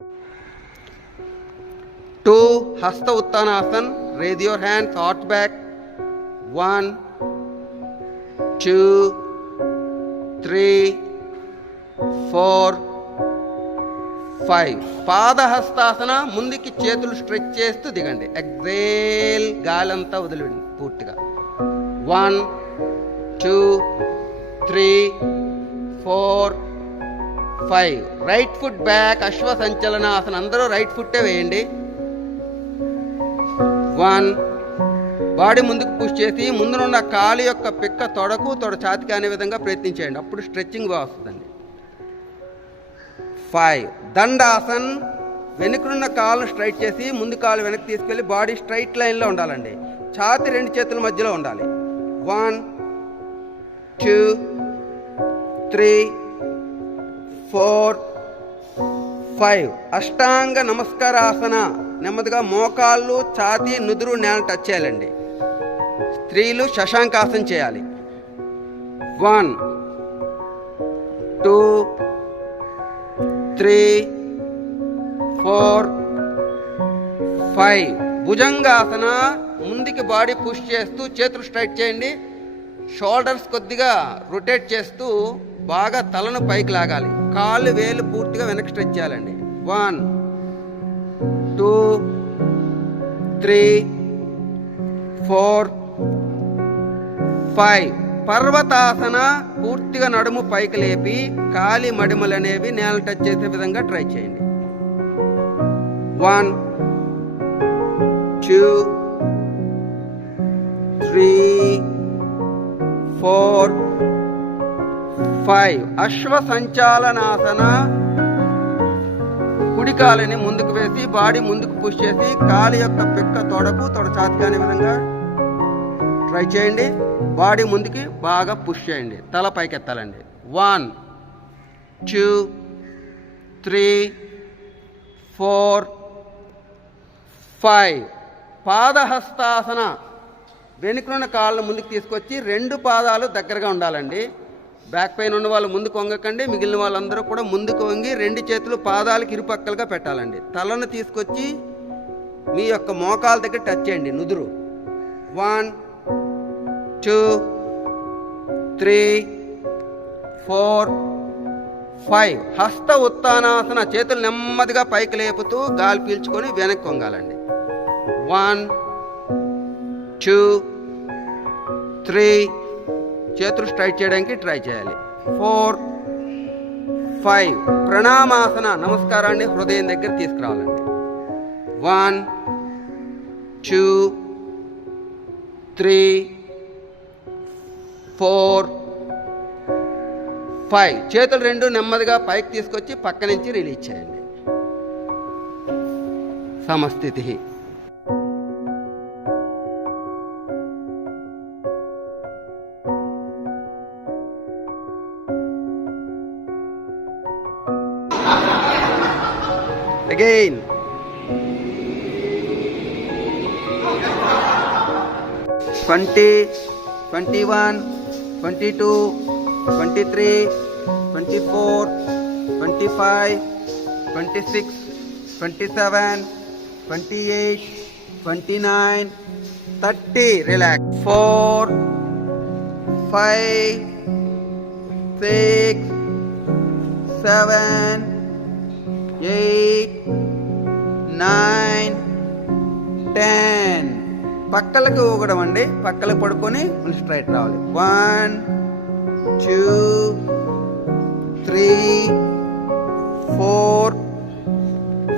2. Hasta Uttanasana. Raise your hands, arch back. 1, 2, 3, 4, 5. పాదహస్తాసన. ముందుకి చేతులు స్ట్రెచ్ చేస్తూ దిగండి. ఎక్సేల్, గాలంతా వదిలిండి పూర్తిగా. 1, 2, 3, 4, 5. రైట్ ఫుట్ బ్యాక్, అశ్వ సంచలనాసన. అందరూ రైట్ ఫుట్టే వేయండి. 1. బాడీ ముందుకు పుష్ చేసి ముందునున్న కాలు యొక్క పిక్క తొడకు తొడ ఛాతికి అనే విధంగా ప్రయత్నించేయండి. అప్పుడు స్ట్రెచ్చింగ్ బాగా వస్తుందండి. 5. దండాసన్. వెనుకనున్న కాళ్ళను స్ట్రైట్ చేసి ముందు కాలు వెనక్కి తీసుకెళ్ళి బాడీ స్ట్రైట్ లైన్లో ఉండాలండి. ఛాతి 2 చేతుల మధ్యలో ఉండాలి. 1, 2, 3, 4, 5. అష్టాంగ నమస్కారాసన. నెమ్మదిగా మోకాళ్ళు, ఛాతీ, నుదురు నేల టచ్ చేయాలండి. స్త్రీలు శశాంకాసన చేయాలి. 1, 2, 3, 4, 5. భుజంగాసన. ముందుకి బాడీ పుష్ చేస్తూ చేతులు స్ట్రైట్ చేయండి. షోల్డర్స్ కొద్దిగా రొటేట్ చేస్తూ బాగా తలను పైకి లాగాలి. కాళ్ళు, వేలు పూర్తిగా వెనక్కి స్ట్రెచ్ చేయాలండి. 1, 2, 3, 4, 5. పర్వతాసన. పూర్తిగా నడుము పైకి లేపి కాలి మడిమలు అనేవి నేల టచ్ చేసే విధంగా ట్రై చేయండి. 1, 2, 3, 4, 5. అశ్వ సంచాలనాసన. కుడి కాలుని ముందుకు వేసి బాడీ ముందుకు పుష్ చేసి కాలి యొక్క పిక్క తొడకు తొడ ఛాతికి అనే విధంగా ట్రై చేయండి. బాడీ ముందుకి బాగా పుష్ చేయండి. తల పైకెత్తాలండి. 1, 2, 3, 4, 5. పాదహస్తాసన. వెనుకనున్న కాళ్ళను ముందుకు తీసుకొచ్చి 2 పాదాలు దగ్గరగా ఉండాలండి. బ్యాక్ పెయిన్ ఉన్న వాళ్ళు ముందుకు వంగకండి. మిగిలిన వాళ్ళందరూ కూడా ముందుకు వంగి 2 చేతులు పాదాలకు ఇరుపక్కలుగా పెట్టాలండి. తలను తీసుకొచ్చి మీ యొక్క మోకాల దగ్గర టచ్ చేయండి. నుదురు. 1, 2, 3, 4, 5. హస్త ఉత్తానాసన. చేతులు నెమ్మదిగా పైకి లేపుతూ గాలి పీల్చుకొని వెనక్కి వంగాలండి. 1, 2, 3. చేతులు స్ట్రైట్ చేయడానికి ట్రై చేయాలి. 4, 5. ప్రణామాసన. నమస్కారాన్ని హృదయం దగ్గర తీసుకురావాలండి. 1, 2, 3, 4, 5. చేతులు 2 నెమ్మదిగా పైకి తీసుకొచ్చి పక్క నుంచి రిలీజ్ చేయండి. సమస్థితి. Again. 20, 21, 22, 23, 24, 25, 26, 27, 28, 29, 30. Relax. 4, 5, 6, 7, 8, 9, 10. పక్కలకు ఊగడం అండి. పక్కలకు పడుకొని స్ట్రైట్ రావాలి. 1, 2, 3, 4,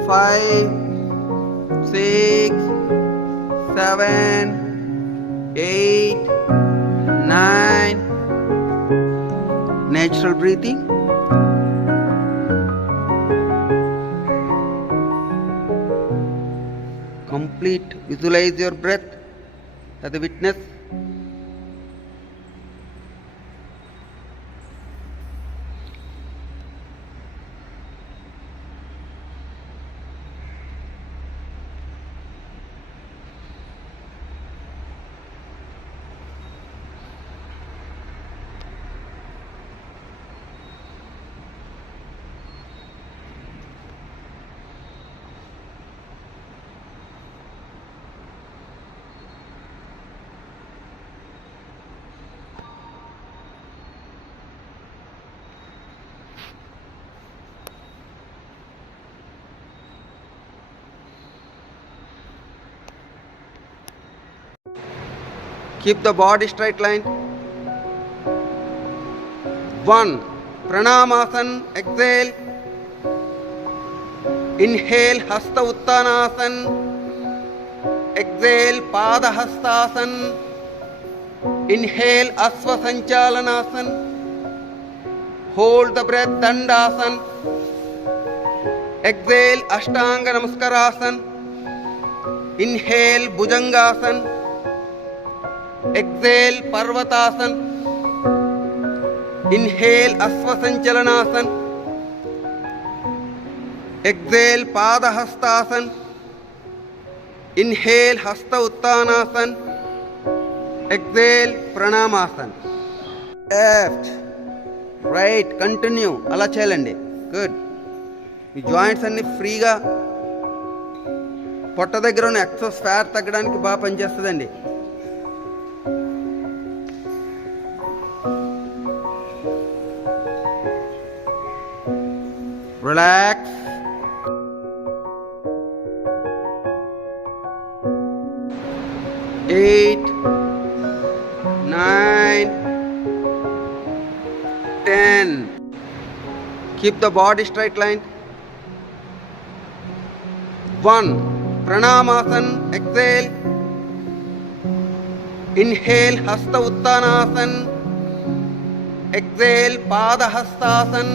5, 6, 7, 8, 9. Natural breathing. Complete. Visualize your breath as a witness. Keep the body straight line. 1. Pranamasan. Exhale. Inhale Hasta Uttanasan. Exhale Pada Hastasan. Inhale Asva Sanchalanasan. Hold the breath Dandasan. Exhale Ashtanga Namaskarasan. Inhale Bhujangasan. Exhale Parvatasan. Inhale Asva Sanchalanasan. Exhale Pada Hastasan. Inhale Hasta Uttanasan. Exhale Pranamasan. Left, right, continue. అలా చేయాలండి. గుడ్. మీ జాయింట్స్ అన్ని ఫ్రీగా పొట్ట దగ్గర ఉన్న excess fat తగ్గడానికి బాగా పనిచేస్తుందండి. Relax. Eight, 9, 10. Keep the body straight line. 1. Pranamasan. Exhale. Inhale Hasta Uttanasan. Exhale Pada Hastasan.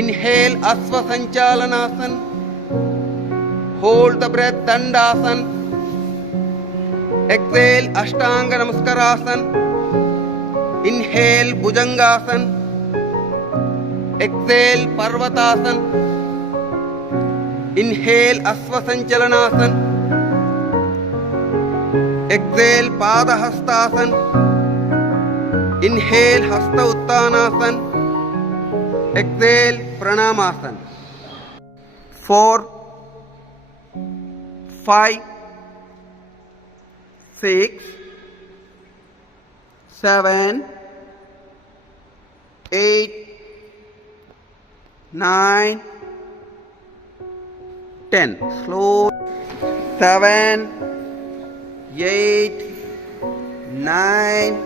Inhale Asva Sanchalanasan. Hold the breath Dandasan. Exhale Ashtanga Namaskarasan. Inhale Bhujangasan. Exhale Parvatasan. Inhale Asva Sanchalanasan. Exhale Pada Hastasan. Inhale Hasta Uttanasan. Exhale Pranamasan. 4, 5, 6, 7, 8, 9, 10. Slow. 7, 8, 9,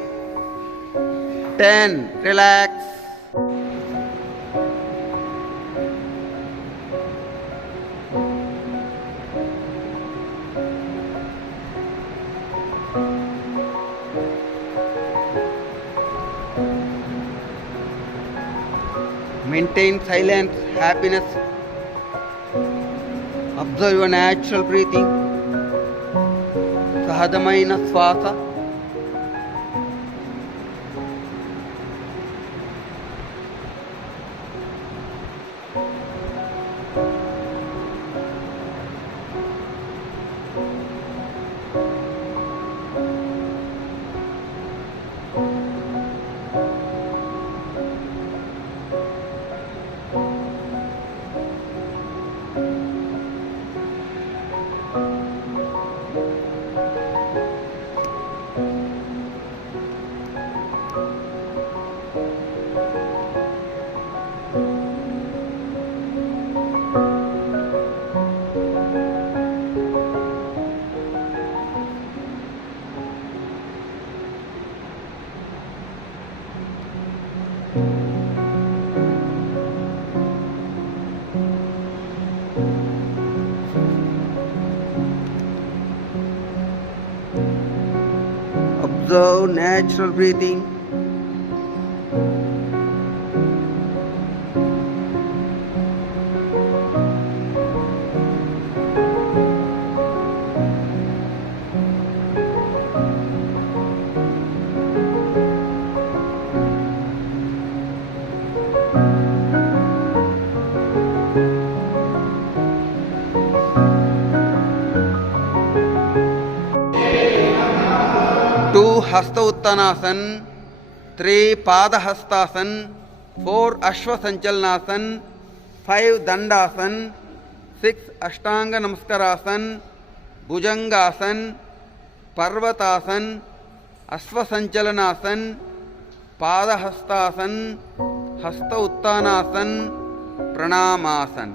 10. Relax. Maintain silence, happiness. Observe your natural breathing. Sahajamaina swasa. Observe natural breathing. Hasta Uttanasan, 3 Pada Hastasan, 4 Ashwa Sanchalanasan, 5 Dandasan, 6 Ashtanga Namaskarasan, Bhujangasan, Parvatasan, Asva Sanchalanasan, Pada Hastasan, Hasta Uttanasan, Pranamasan.